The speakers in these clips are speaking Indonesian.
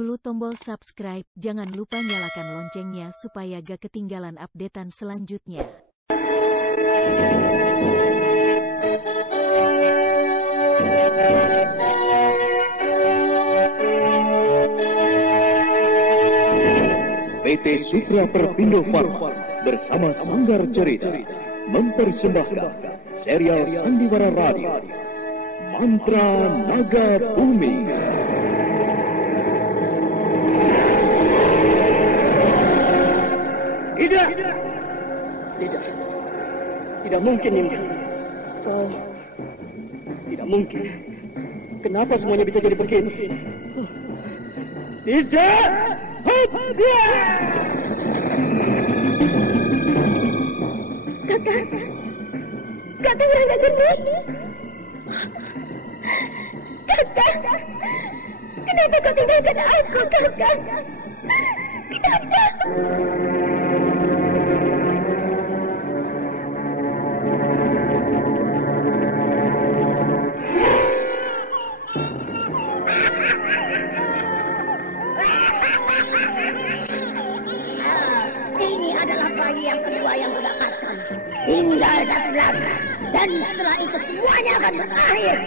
dulu tombol subscribe, jangan lupa nyalakan loncengnya supaya gak ketinggalan updatean selanjutnya. PT Supra Perpindo Pharma bersama Sanggar Cerita mempersembahkan serial Sandiwara Radio Mantra Naga Bumi. Tidak mungkin, Nimas. Oh, tidak mungkin. Kenapa semuanya bisa jadi begini? Oh. Tidak! Kakak Naga Geni. Kakak, kenapa kau tinggalkan aku, Kakak? Kenapa? Ini adalah bayi yang kedua yang kudapatkan. Tinggal satu lagi. Dan setelah itu semuanya akan berakhir.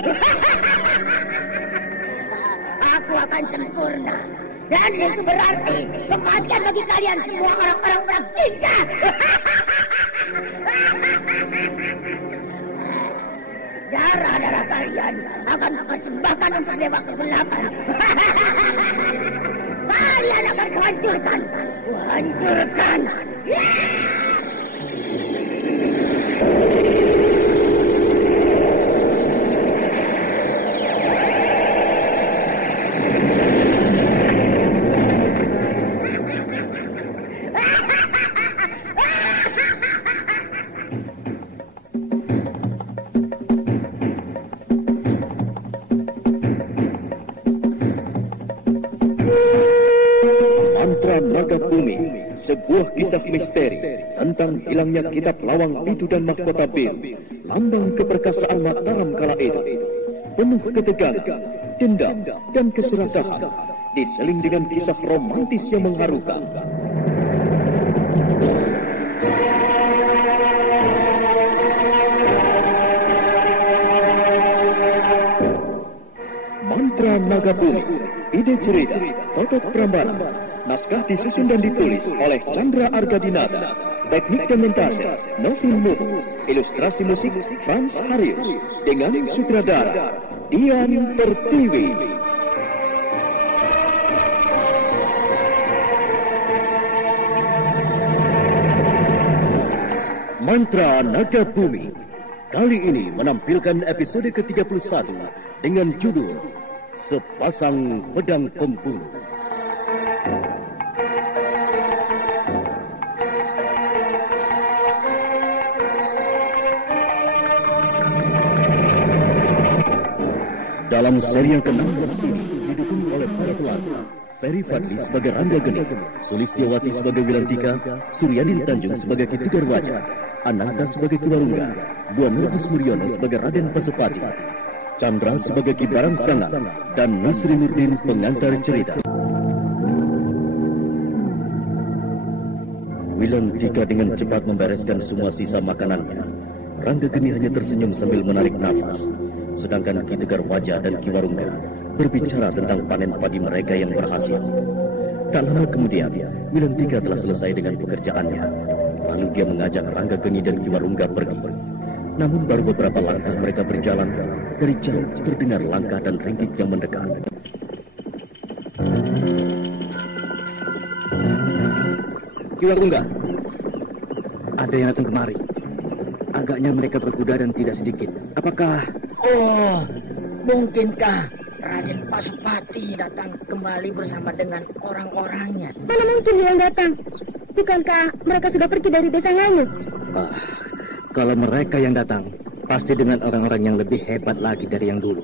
Aku akan sempurna. Dan itu berarti kematian bagi kalian semua orang-orang perang cinta. Darah-darah kalian akan kupersembahkan untuk dewa kegelapan. Kalian akan kuhancurkan. Kuhancurkan. Mantra Naga Bumi, sebuah kisah misteri tentang hilangnya kitab Lawang Pitu dan Mahkota Biru, lambang keperkasaan Mataram kala itu. Penuh ketegangan, dendam, dan keserakahan, diseling dengan kisah romantis yang mengharukan. Mantra Naga Bumi, ide cerita Totot Prambanan, naskah disusun dan ditulis oleh Chandra Argadinata, teknik dan montase Novin Muhu, ilustrasi musik Frans Harius, dengan sutradara Dian Pertiwi. Mantra Naga Bumi kali ini menampilkan episode ke-31 dengan judul Sepasang Pedang Pembunuh. Dalam seri yang ke-16 ini didukung oleh para pelakon Ferry Fadli sebagai Rangga Geni, Sulistiawati sebagai Wilantika, Suryadin Tanjung sebagai Ki Tigarwaja, Ananta sebagai Ki Warungga, Buan Nurgus Muryono sebagai Raden Pasupati, Chandra sebagai Ki Barang Sanga, dan Nasri Nurdin pengantar cerita. Wilantika dengan cepat membereskan semua sisa makanannya. Rangga Geni hanya tersenyum sambil menarik nafas, sedangkan Ki Tigarwaja dan Ki Warungga berbicara tentang panen padi mereka yang berhasil. Tak lama kemudian, Wilantika telah selesai dengan pekerjaannya. Lalu dia mengajak Rangga Geni dan Ki Warungga pergi. Namun baru beberapa langkah mereka berjalan, dari jauh terdengar langkah dan ringgit yang mendekat. Ki Warungga, ada yang datang kemari. Agaknya mereka berkuda dan tidak sedikit. Apakah... Oh, mungkinkah Raden Pasupati datang kembali bersama dengan orang-orangnya? Mana mungkin dia yang datang? Bukankah mereka sudah pergi dari desa Nganyuk? Kalau mereka yang datang, pasti dengan orang-orang yang lebih hebat lagi dari yang dulu.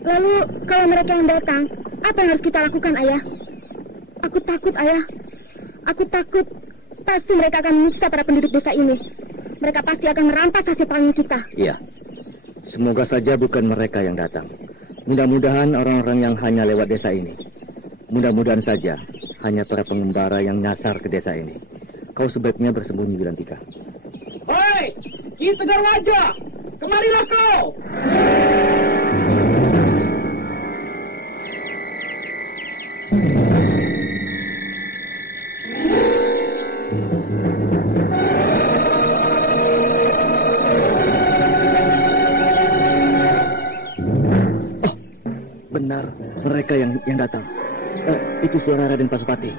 Lalu, kalau mereka yang datang, apa yang harus kita lakukan, Ayah? Aku takut, Ayah. Aku takut. Pasti mereka akan menyiksa para penduduk desa ini. Mereka pasti akan merampas hasil panen kita. Iya. Semoga saja bukan mereka yang datang. Mudah-mudahan orang-orang yang hanya lewat desa ini. Mudah-mudahan saja hanya para pengembara yang nyasar ke desa ini. Kau sebaiknya bersembunyi, Wilantika. Hei, Ki Tegar Wajah, kemarilah kau. Benar, mereka yang datang. Itu suara Raden Pasupati.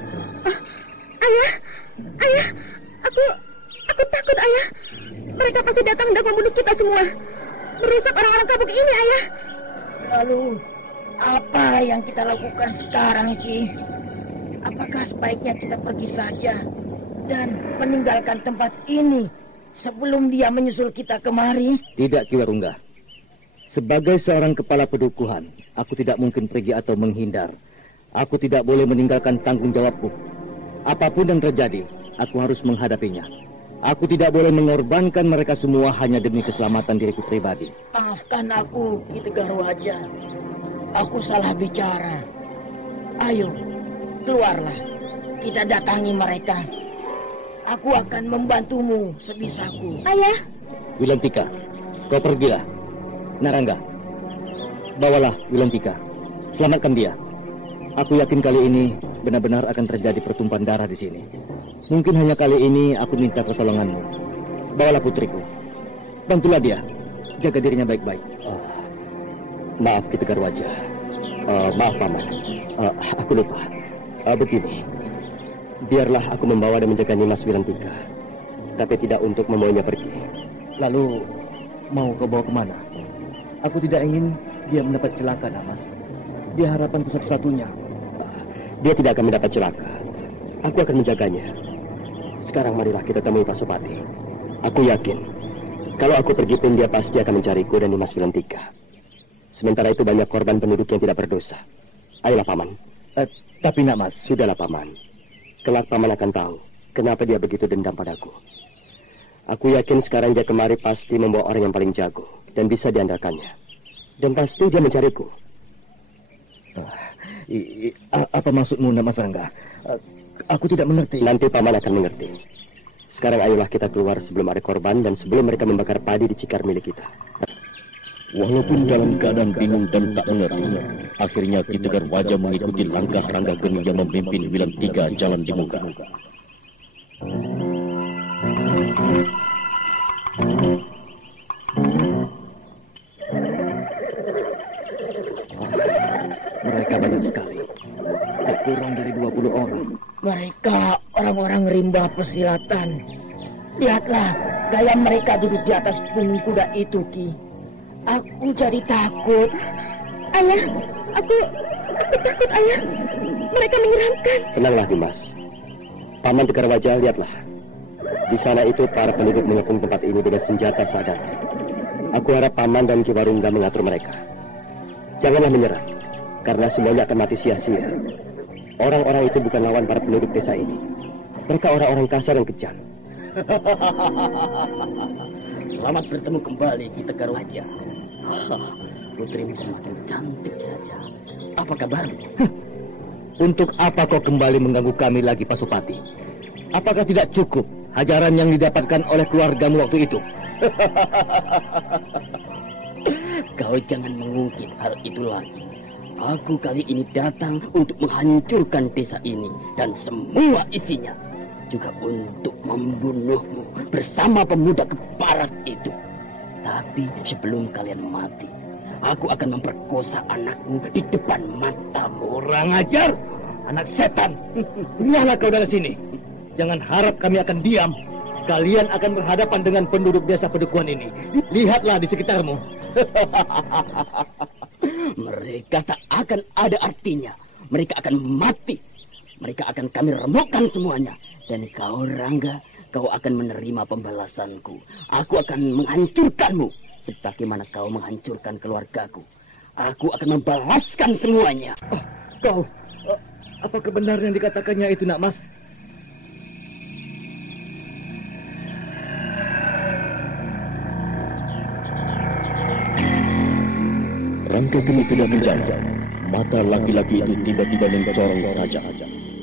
Ayah, aku takut, Ayah. Mereka pasti datang dan membunuh kita semua. Merusak orang-orang kampung ini, Ayah. Lalu, apa yang kita lakukan sekarang, Ki? Apakah sebaiknya kita pergi saja dan meninggalkan tempat ini sebelum dia menyusul kita kemari? Tidak, Ki Warungga. Sebagai seorang kepala pedukuhan, aku tidak mungkin pergi atau menghindar. Aku tidak boleh meninggalkan tanggung jawabku. Apapun yang terjadi, aku harus menghadapinya. Aku tidak boleh mengorbankan mereka semua hanya demi keselamatan diriku pribadi. Maafkan aku, Ki Tegar Wajah. Aku salah bicara. Ayo, keluarlah. Kita datangi mereka. Aku akan membantumu sebisaku. Ayah. Wilantika, kau pergilah. Narangga, bawalah Wilantika. Selamatkan dia. Aku yakin kali ini benar-benar akan terjadi pertumpahan darah di sini. Mungkin hanya kali ini aku minta pertolonganmu. Bawalah putriku. Bantulah dia. Jaga dirinya baik-baik. Maaf, Ki Tegar Wajah. Maaf, Paman. Aku lupa. Begini. Biarlah aku membawa dan menjaga Nimas Wilantika. Tapi tidak untuk membawanya pergi. Lalu, mau kau bawa kemana? Aku tidak ingin dia mendapat celaka, Mas. Dia harapanku satu-satunya. Dia tidak akan mendapat celaka. Aku akan menjaganya. Sekarang marilah kita temui Pasupati. Aku yakin, kalau aku pergi pun dia pasti akan mencariku dan Nimas Wilantika. Sementara itu banyak korban penduduk yang tidak berdosa. Ayolah, Paman. Tapi nak, Mas. Sudahlah, Paman. Kelak Paman akan tahu kenapa dia begitu dendam padaku. Aku yakin sekarang dia kemari pasti membawa orang yang paling jago dan bisa diandalkannya. Dan pasti dia mencariku. Apa maksudmu, Mas Rangga? Aku tidak mengerti. Nanti Paman akan mengerti. Sekarang ayolah kita keluar sebelum ada korban dan sebelum mereka membakar padi di cikar milik kita. Walaupun dalam keadaan bingung dan tak mengerti, akhirnya Ki Tegar Wajah mengikuti langkah Rangga Geni yang memimpin Wilantika jalan di muka. Mereka banyak sekali. Tak kurang dari 20 orang. Mereka orang-orang rimba persilatan. Lihatlah gaya mereka duduk di atas punggung kuda itu, Ki. Aku jadi takut. Ayah, aku takut, Ayah. Mereka menyeramkan. Tenanglah, Dimas. Paman Tegar Wajah, lihatlah. Di sana itu para penduduk mengepung tempat ini dengan senjata seadanya. Aku harap Paman dan Ki Warungga mengatur mereka. Janganlah menyerah, karena semuanya akan mati sia-sia. Orang-orang itu bukan lawan para penduduk desa ini. Mereka orang-orang kasar dan kejam. Selamat bertemu kembali, Ki Tegar Wajah. Putrimu semakin cantik saja. Apa kabarmu? Untuk apa kau kembali mengganggu kami lagi, Pasupati? Apakah tidak cukup hajaran yang didapatkan oleh keluargamu waktu itu? Kau jangan mengungkit hal itu lagi. Aku kali ini datang untuk menghancurkan desa ini dan semua isinya. Juga untuk membunuhmu bersama pemuda keparat itu. Tapi sebelum kalian mati, aku akan memperkosa anakmu di depan matamu. Kurang ajar! Anak setan! Keluarlah kau dari sini. Jangan harap kami akan diam. Kalian akan berhadapan dengan penduduk desa Pedukuhan ini. Lihatlah di sekitarmu. Mereka tak akan ada artinya. Mereka akan mati. Mereka akan kami remukkan semuanya. Dan kau, Rangga, kau akan menerima pembalasanku. Aku akan menghancurkanmu. Sebagaimana kau menghancurkan keluargaku. Aku akan membalaskan semuanya. Kau, apa kebenaran yang dikatakannya itu, nak, Mas? Rangga Geni tidak menjawab. Mata laki-laki itu tiba-tiba mencorong tajam.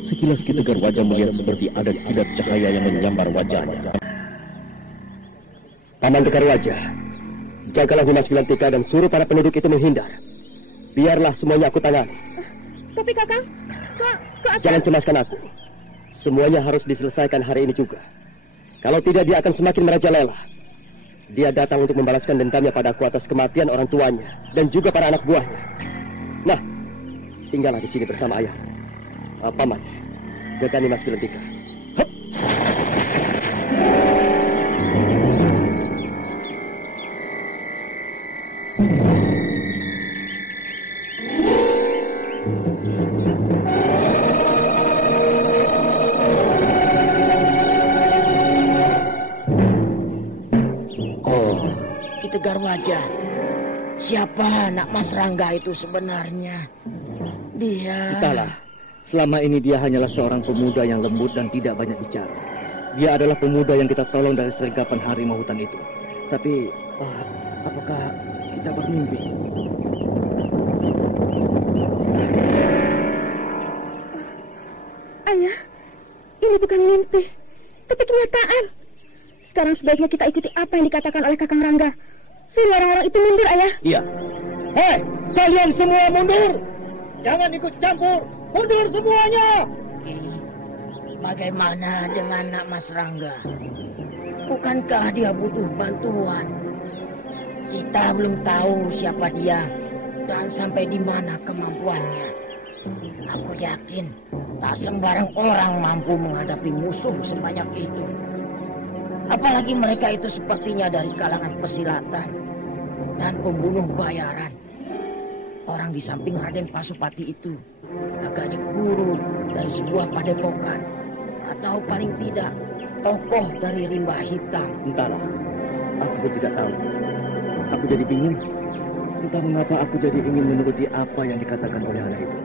Sekilas Ki Tegar Wajah melihat seperti ada kilat cahaya yang menyambar wajahnya. Paman Tegar Wajah, jagalah Nimas Wilantika dan suruh para penduduk itu menghindar. Biarlah semuanya aku tangani. Tapi Kakang, kok Jangan cemaskan aku. Semuanya harus diselesaikan hari ini juga. Kalau tidak, dia akan semakin merajalela. Dia datang untuk membalaskan dendamnya padaku atas kematian orang tuanya dan juga para anak buahnya. Nah, tinggallah di sini bersama ayah. Paman, jaga Nimas Wilantika. Hup. Ki Tegar Wajah, siapa anak Mas Rangga itu sebenarnya? Dia... Entahlah, selama ini dia hanyalah seorang pemuda yang lembut dan tidak banyak bicara. Dia adalah pemuda yang kita tolong dari sergapan harimau hutan itu. Tapi, apakah kita bermimpi? Ayah, ini bukan mimpi, tapi kenyataan. Sekarang sebaiknya kita ikuti apa yang dikatakan oleh Kakang Rangga. Suruh orang-orang itu mundur, Ayah. Iya. Hei, kalian semua mundur! Jangan ikut campur! Mundur semuanya! Bagaimana dengan Nak Mas Rangga? Bukankah dia butuh bantuan? Kita belum tahu siapa dia dan sampai di mana kemampuannya. Aku yakin tak sembarang orang mampu menghadapi musuh sebanyak itu. Apalagi mereka itu sepertinya dari kalangan pesilatan dan pembunuh bayaran. Orang di samping Raden Pasupati itu agaknya guru dari sebuah padepokan, atau paling tidak tokoh dari rimba hitam. Entahlah, aku pun tidak tahu. Aku jadi bingung. Entah mengapa aku jadi ingin menuruti apa yang dikatakan oleh anak itu.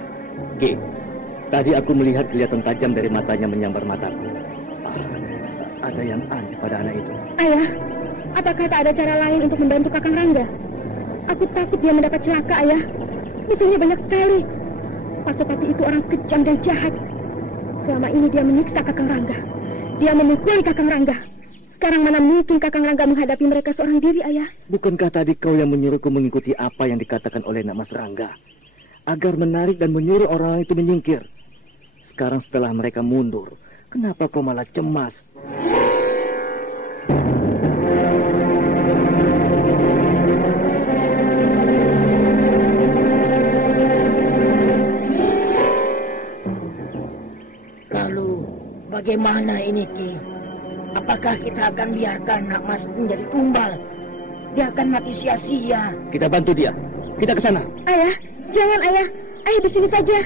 Tadi aku melihat kelihatan tajam dari matanya menyambar mataku. Ada yang aneh pada anak itu. Ayah, apakah tak ada cara lain untuk membantu Kakang Rangga? Aku takut dia mendapat celaka, Ayah. Musuhnya banyak sekali. Pasupati itu orang kejam dan jahat. Selama ini dia menyiksa Kakang Rangga. Dia memukuli Kakang Rangga. Sekarang mana mungkin Kakang Rangga menghadapi mereka seorang diri, Ayah? Bukankah tadi kau yang menyuruhku mengikuti apa yang dikatakan oleh Nak Mas Rangga? Agar menarik dan menyuruh orang itu menyingkir. Sekarang setelah mereka mundur, kenapa kau malah cemas? Lalu bagaimana ini, Ki? Apakah kita akan biarkan Nak Mas menjadi tumbal? Dia akan mati sia-sia. Kita bantu dia. Kita ke sana. Ayah, jangan, Ayah. Ayah di sini saja.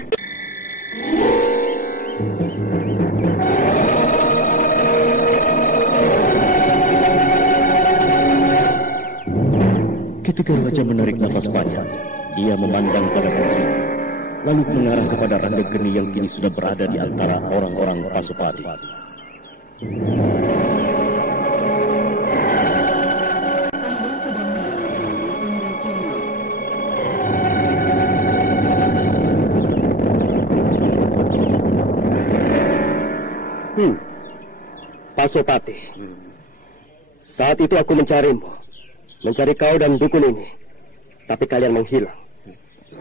Ki Tegar Wajah menarik nafas panjang. Dia memandang pada putri, lalu mengarah kepada Rangga Geni yang kini sudah berada di antara orang-orang Pasupati. Pasupati. Saat itu aku mencarimu. Mencari kau dan dukun ini. Tapi kalian menghilang.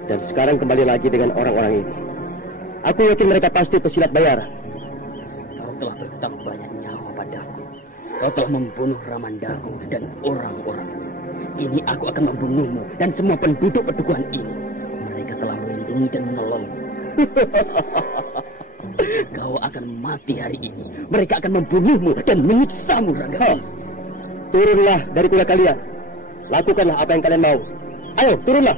Dan sekarang kembali lagi dengan orang-orang ini. Aku yakin mereka pasti pesilat bayaran. Kau telah berhutang banyak nyawa padaku. Kau telah membunuh Ramandaku dan orang-orangnya. Kini aku akan membunuhmu dan semua penduduk pedukuhan ini. Mereka telah melindungi dan menolongmu. Kau akan mati hari ini. Mereka akan membunuhmu dan menyiksamu, Rangga. Turunlah dari kuda kalian. Lakukanlah apa yang kalian mau. Ayo, turunlah.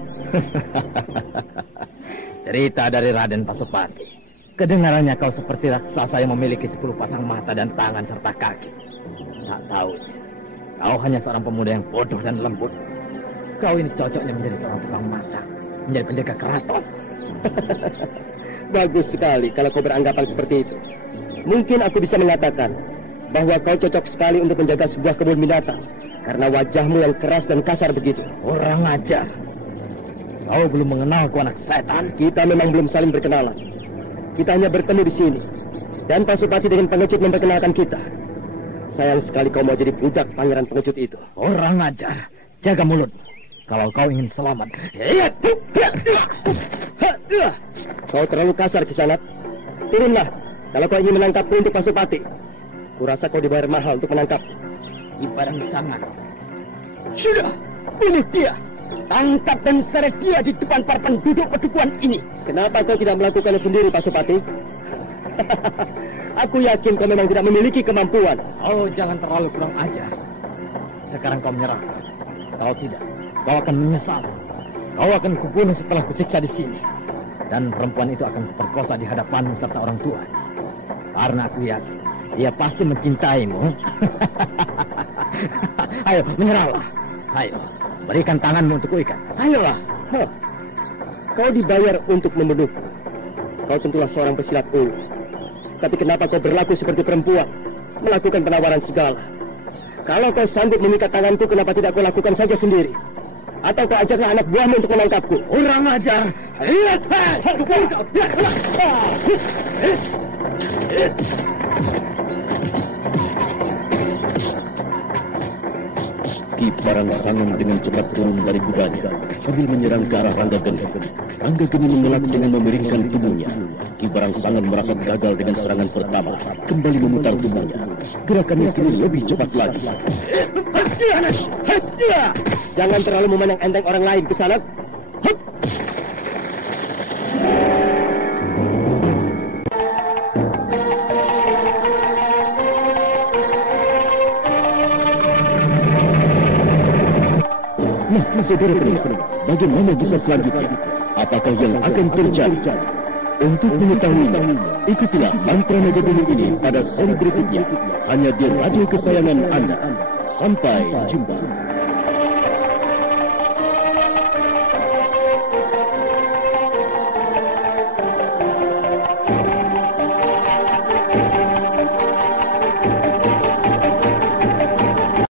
Cerita dari Raden Pasupati. Kedengarannya kau seperti raksasa yang memiliki 10 pasang mata dan tangan serta kaki. Tak tahu, kau hanya seorang pemuda yang bodoh dan lembut. Kau ini cocoknya menjadi seorang tukang masak, menjadi penjaga keraton. Bagus sekali kalau kau beranggapan seperti itu. Mungkin aku bisa mengatakan bahwa kau cocok sekali untuk menjaga sebuah kebun binatang karena wajahmu yang keras dan kasar begitu. Orang ajar. Kau belum mengenalku, anak setan. Kita memang belum saling berkenalan. Kita hanya bertemu di sini. Dan Pasupati dengan pengecut memperkenalkan kita. Sayang sekali kau mau jadi budak pangeran pengecut itu. Orang ajar. Jaga mulut. Kalau kau ingin selamat. Kau terlalu kasar, Kisanak. Turunlah. Kalau kau ingin menangkapku untuk Pasupati. Kurasa kau dibayar mahal untuk menangkap. Di barang sangat. Sudah, bunuh dia. Tangkap dan seret dia di depan para penduduk pedukuhan ini. Kenapa kau tidak melakukannya sendiri, Pasupati? Aku yakin kau memang tidak memiliki kemampuan. Oh, jangan terlalu kurang ajar. Sekarang kau menyerah. Kalau tidak, kau akan menyesal. Kau akan kubunuh setelah kusiksa di sini. Dan perempuan itu akan kuperkosa di hadapanmu serta orang tua. Karena aku yakin, dia pasti mencintaimu. Ayo, menyerahlah. Ayo, berikan tanganmu untuk kuikat. Ayolah. Kau dibayar untuk membunuhku. Kau tentulah seorang pesilat ulu. Tapi kenapa kau berlaku seperti perempuan? Melakukan penawaran segala. Kalau kau sanggup mengikat tanganku, kenapa tidak kau lakukan saja sendiri? Atau kau ajaklah anak buahmu untuk menangkapku? Kurang ajar. Ki Parangsangan dengan cepat turun dari kudanya sambil menyerang ke arah Ranggageni. Ranggageni mengelak dengan memiringkan tubuhnya. Ki Parangsangan merasa gagal dengan serangan pertama, kembali memutar tubuhnya. Gerakannya kini lebih cepat lagi. Jangan terlalu memandang enteng orang lain, Kisanak. Nah, saudara pendengar, bagaimana kisah selanjutnya? Apakah yang akan terjadi? Untuk mengetahuinya, ikutilah Mantra Nagabumi ini pada seri berikutnya, hanya di radio kesayangan Anda. Sampai jumpa.